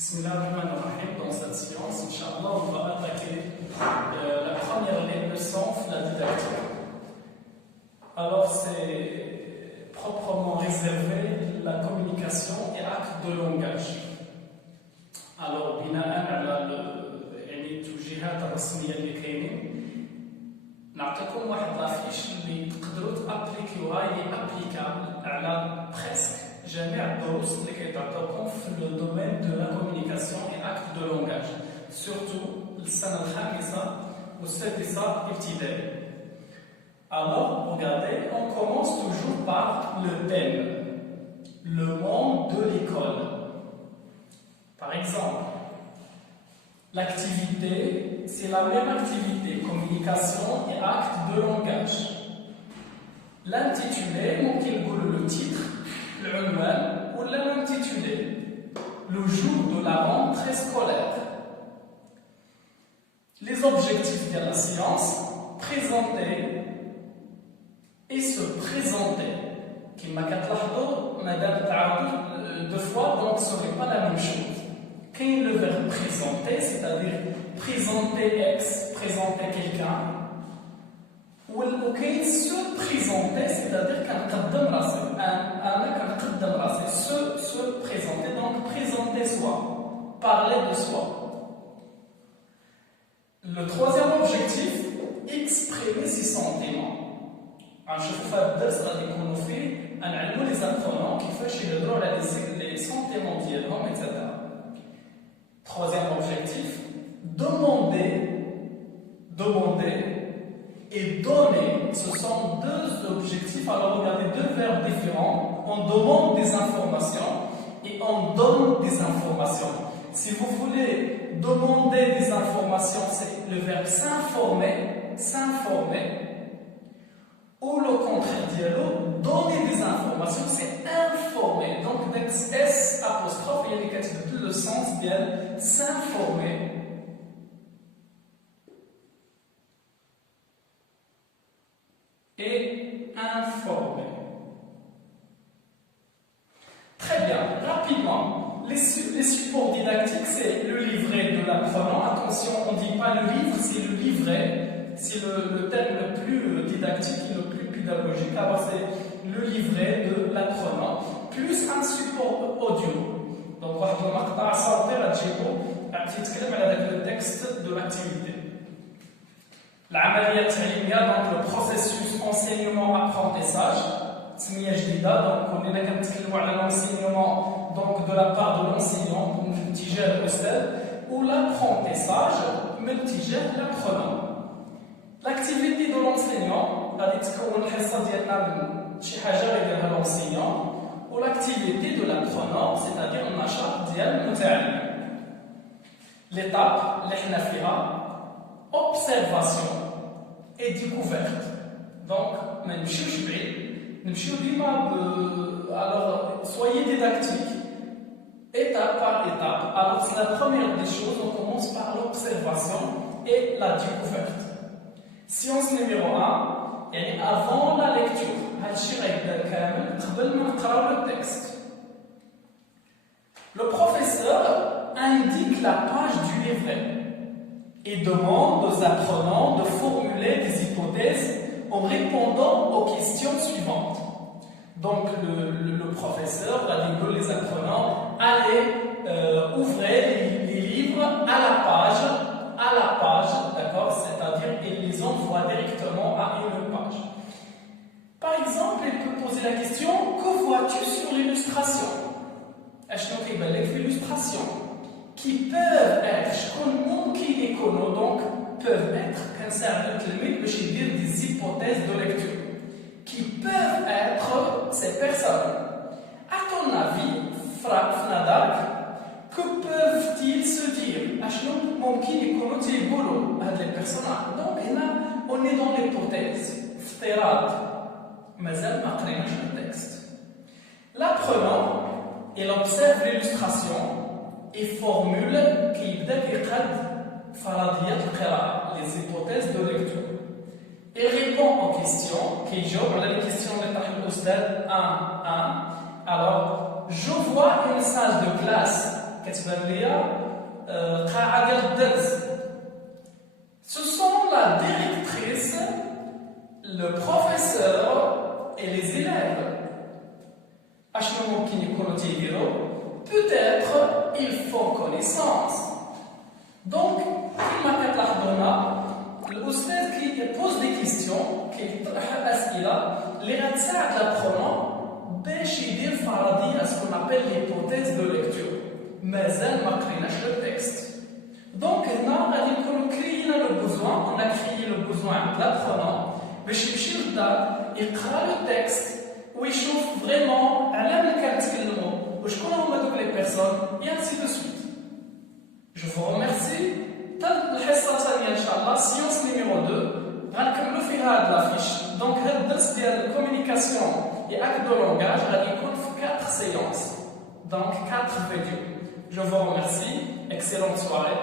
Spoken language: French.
Bismillahirrahmanirrahim. Dans cette séance, Inch'Allah, on va attaquer la première leçon, la didactique. Alors, c'est proprement réservé la communication et acte de langage. Alors, بناء على التوجيهات الرسمية اللي كاينين نعطيكم واحد لافيش اللي تقدروا تابليكيوها هي ابليكابل على بريسك جميع الدروس اللي كيتعطوكم في لو دومين دو لا كومونيكاسيون اي اكت دو لونغاج سورتو السنه الخامسه والسادسه ابتدائي. Alors, regardez, on commence toujours par le thème, le monde de l'école. Par exemple, l'activité, c'est la même activité, communication et acte de langage. L'intitulé, ممكن نقول le titre, العنوان ou l'intitulé, le jour de la rentrée scolaire. Les objectifs de la séance, présenter et se présenter. كما كتلاحظوا مادام تعاودوا deux fois, donc ce n'est pas la même chose. Quand le verbe présenter, c'est-à-dire présenter ex, présenter quelqu'un, ou quand se présenter, c'est-à-dire qu'un se présenter, donc présenter soi, parler de soi. Le troisième objectif, exprimer ses sentiments. غنشوفوا في هذا الدرس غادي يكونوا فيه غنعلموا لي زابرونون كيفاش يهضروا على لي سونتيمون ديالهم ايتترا. Troisième objectif, demander et donner. Ce sont deux objectifs. Alors regardez, deux verbes différents. On demande des informations et on donne des informations. Si vous voulez demander des informations, c'est le verbe s'informer, ou le contraire dialogue, donner des informations, c'est informer. Donc, S apostrophe, il y a le sens bien s'informer. Et informer. Très bien, rapidement. Les supports didactiques, c'est le livret de l'apprenant. Attention, on ne dit pas le livre, c'est le livret. C'est le thème le plus didactique et le plus pédagogique. Alors, c'est le livret de l'apprenant, plus un support audio. Donc, on va sortir le texte de l'activité. العملية التعليمية, donc le processus enseignement-apprentissage. سمية جديدة, donc on est كنتكلموا على l'enseignement donc de la part de l'enseignant من اتجاه الأستاذ, ou l'apprentissage من اتجاه l'apprenant. L'activité de l'enseignant, غادي تكون الحصة ديالنا من شي حاجة غيديرها l'enseignant, ou l'activité de l'apprenant, c'est-à-dire النشاط ديال المتعلم. L'étape اللي حنا فيها observation et découverte. Donc, ما نمشيوش بعيد, نمشيو ديما alors soyez didactique, étape par étape. Alors, c'est la première des choses, on commence par l'observation et la découverte. Séance numéro 1, et avant la lecture, le texte. Le professeur indique la page du livret et demande aux apprenants de formuler des hypothèses en répondant aux questions suivantes. Donc le professeur va dire les apprenants, allez ouvrir les livres à la page, d'accord, c'est-à-dire il les envoie directement à une page. Par exemple, il peut poser la question, que vois-tu sur l'illustration? L'illustration qui peuvent être, donc peuvent être, des hypothèses de lecture, qui peuvent être ces personnes. À ton avis, Fnadark, que peuvent-ils se dire? Les personnages. Donc là, on est dans l'hypothèse. Le texte. L'apprenant, il observe l'illustration et formule les hypothèses de lecture. Il répond aux questions, les questions de 1. Alors, je vois une salle de classe كتبان ليا قاعة ديال الدرس. Ce sont la directrice, le professeur et les élèves. أشنو ممكن يكونوا تيديروا؟ Peut-être ils font connaissance. Donc, كما كتلاحظوا هنا الأستاذ كيبوز دي كيستيون كيطرح أسئلة اللي غتساعد لابخونون باش يدير فرضية سكون أبل ليبوتيز دو ليكتور. مازال ما قريناش لو تكست. دونك هنا غادي نكونو كريينا لو بوزوان، اون كريي لو بوزوان عند لابخونون باش يمشي للدار يقرا لو تكست ويشوف فريمون على من كنتكلمو وشكون هما دوك لي بيرسون اي انسي دو سويت. جو فو ريميرسي. حتى الحصه الثانيه ان شاء الله سيونس نيميرو 2 غنكملو فيها هاد لافيش. دونك هاد الدرس ديال الكومونيكاسيون اي اكت دو لونغاج غادي يكون في 4 séances. Donc 4 vidéos. Je vous remercie. Excellente soirée.